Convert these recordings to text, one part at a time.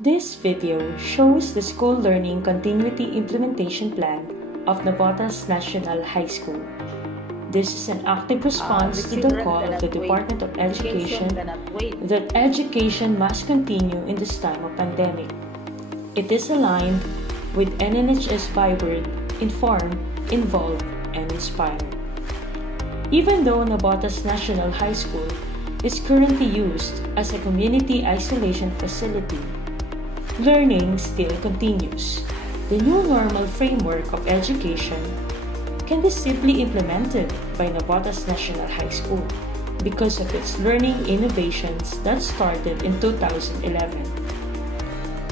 This video shows the School Learning Continuity Implementation Plan of Navotas National High School. This is an active response to the call of the Department of Education that education must continue in this time of pandemic. It is aligned with NNHS bywords inform, involve, and inspire. Even though Navotas National High School is currently used as a community isolation facility, learning still continues. The new normal framework of education can be simply implemented by Navotas National High School because of its learning innovations that started in 2011.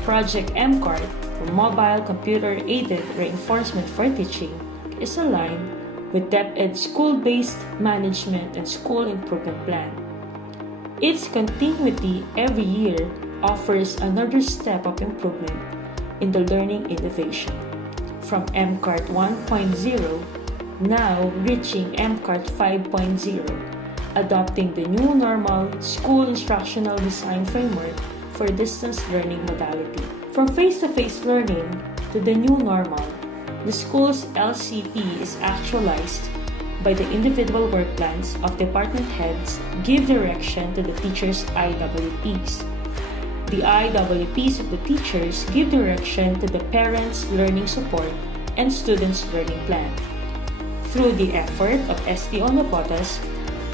Project MCART, or Mobile Computer Aided Reinforcement for Teaching, is aligned with DepEd's School-Based Management and School Improvement Plan. Its continuity every year offers another step of improvement in the learning innovation. From MCART 1.0, now reaching MCART 5.0, adopting the new normal school instructional design framework for distance learning modality. From face-to-face learning to the new normal, the school's LCP is actualized by the individual work plans of department heads give direction to the teachers' IWPs. The IWPs of the teachers give direction to the parents' learning support and students' learning plan. Through the effort of STO Navotas,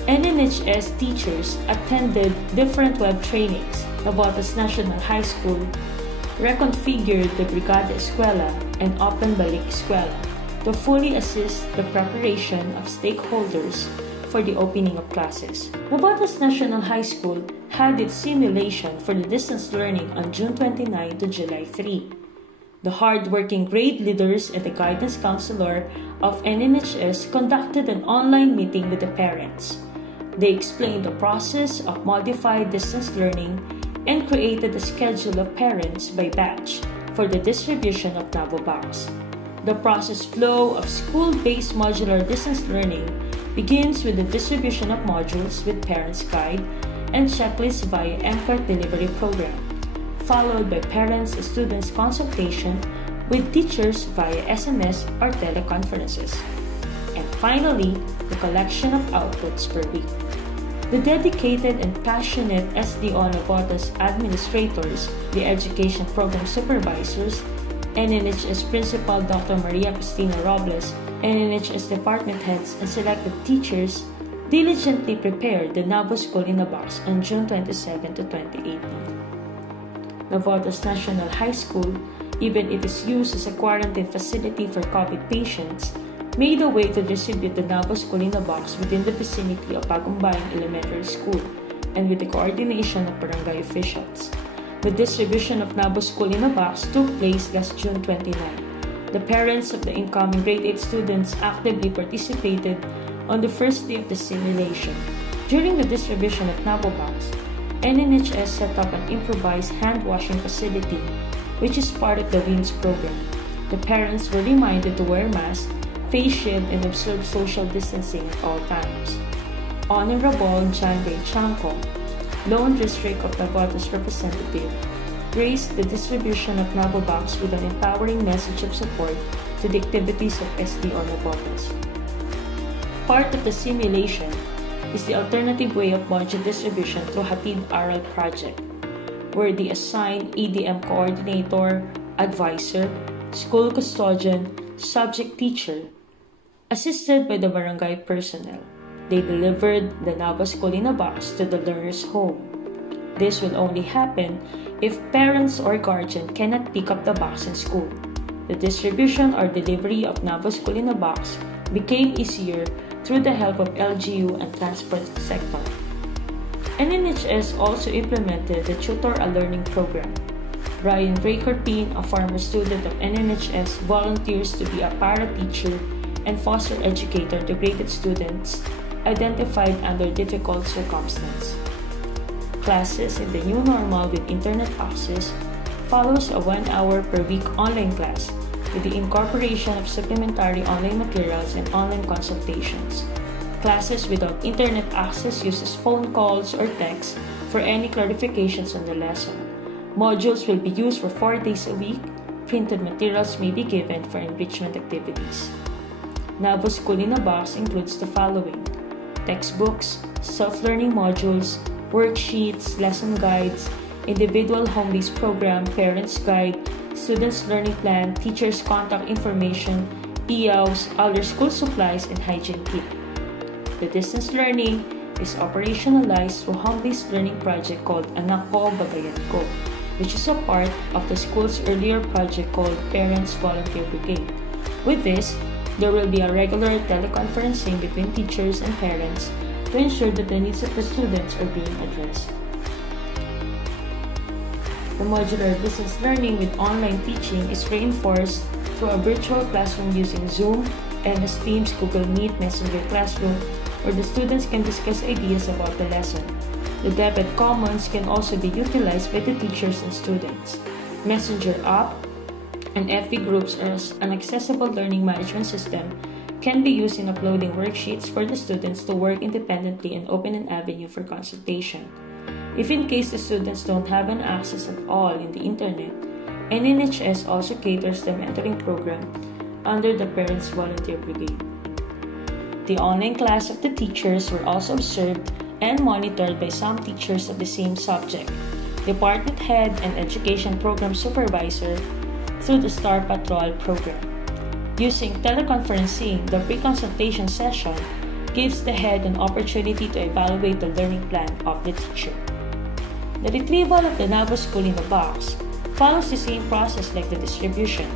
NNHS teachers attended different web trainings. Navotas National High School reconfigured the Brigada Eskwela and Open Balik Eskwela to fully assist the preparation of stakeholders for the opening of classes. Navotas National High School had its simulation for the distance learning on June 29 to July 3. The hard-working grade leaders and the guidance counselor of NNHS conducted an online meeting with the parents. They explained the process of modified distance learning and created a schedule of parents by batch for the distribution of NavoBox. The process flow of school-based modular distance learning begins with the distribution of modules with parents' guide and checklist via MCART delivery program, followed by parents and students consultation with teachers via SMS or teleconferences, and finally, the collection of outputs per week. The dedicated and passionate SDO Navotas administrators, the education program supervisors, NNHS Principal Dr. Maria Cristina Robles, NNHS department heads, and selected teachers diligently prepared the Navo School in a Box on June 27 to 2018. Navotas National High School, even it is used as a quarantine facility for COVID patients, made a way to distribute the Navo School in a Box within the vicinity of Bagumbayan Elementary School and with the coordination of barangay officials. The distribution of Navo School in a Box took place last June 29. The parents of the incoming grade 8 students actively participated on the first day of the simulation. During the distribution of NavoBox, NNHS set up an improvised hand-washing facility, which is part of the WINS program. The parents were reminded to wear masks, face shield, and observe social distancing at all times. Honorable John Ray Chanco, Lone District of Navotas representative, graced the distribution of NavoBox with an empowering message of support to the activities of SDO Navotas. Part of the simulation is the alternative way of module distribution through Hatid Aral project, where the assigned EDM coordinator, advisor, school custodian, subject teacher, assisted by the barangay personnel. They delivered the Navo School in a Box to the learner's home. This will only happen if parents or guardian cannot pick up the box in school. The distribution or delivery of Navo School in a Box became easier through the help of LGU and transport sector. NNHS also implemented the Tutor a Learning program. Brian Raycorpin, a former student of NNHS, volunteers to be a para-teacher and foster educator to graded students identified under difficult circumstances. Classes in the new normal with internet access follows a 1 hour per week online class with the incorporation of supplementary online materials and online consultations. Classes without internet access uses phone calls or texts for any clarifications on the lesson. Modules will be used for 4 days a week. Printed materials may be given for enrichment activities. Navo School in a Box includes the following: textbooks, self-learning modules, worksheets, lesson guides, individual home-based program, parents' guide, students' learning plan, teachers' contact information, EOWs, other school supplies, and hygiene kit. The distance learning is operationalized through a home-based learning project called Anak Ko, Bagayan Ko, which is a part of the school's earlier project called Parents Volunteer Brigade. With this, there will be a regular teleconferencing between teachers and parents to ensure that the needs of the students are being addressed. The modular distance learning with online teaching is reinforced through a virtual classroom using Zoom, MS Teams, Google Meet, Messenger Classroom, where the students can discuss ideas about the lesson. The DepEd Commons can also be utilized by the teachers and students. Messenger app and FB groups as an accessible learning management system can be used in uploading worksheets for the students to work independently and open an avenue for consultation. If in case the students don't have an access at all in the internet, NNHS also caters the mentoring program under the Parents Volunteer Brigade. The online class of the teachers were also observed and monitored by some teachers of the same subject, department head and education program supervisor through the Star Patrol program. Using teleconferencing, the pre-consultation session gives the head an opportunity to evaluate the learning plan of the teacher. The retrieval of the Navo School in a Box follows the same process like the distribution.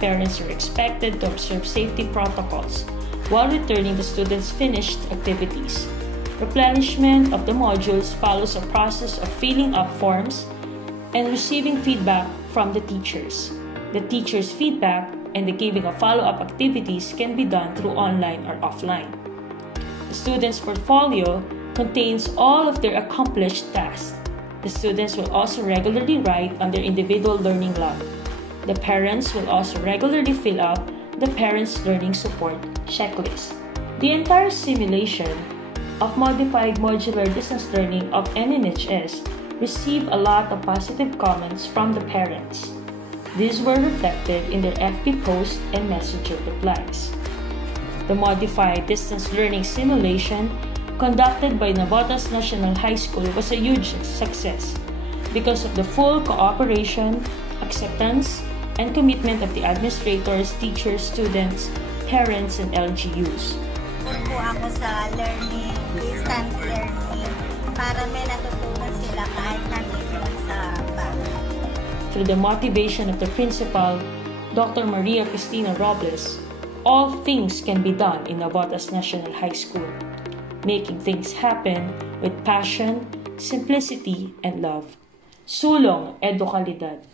Parents are expected to observe safety protocols while returning the students' finished activities. Replenishment of the modules follows a process of filling up forms and receiving feedback from the teachers. The teachers' feedback and the giving of follow-up activities can be done through online or offline. The students' portfolio contains all of their accomplished tasks. The students will also regularly write on their individual learning log. The parents will also regularly fill out the Parents' Learning Support Checklist. The entire simulation of modified modular distance learning of NNHS received a lot of positive comments from the parents. These were reflected in their FB posts and messenger replies. The modified distance learning simulation conducted by Navotas National High School was a huge success because of the full cooperation, acceptance, and commitment of the administrators, teachers, students, parents, and LGUs. Po ako sa learning, distance learning, para may natutunan sila kahit nandito lang sa bahay. Through the motivation of the principal, Dr. Maria Cristina Robles, all things can be done in Navotas National High School, making things happen with passion, simplicity, and love. Sulong Edukalidad.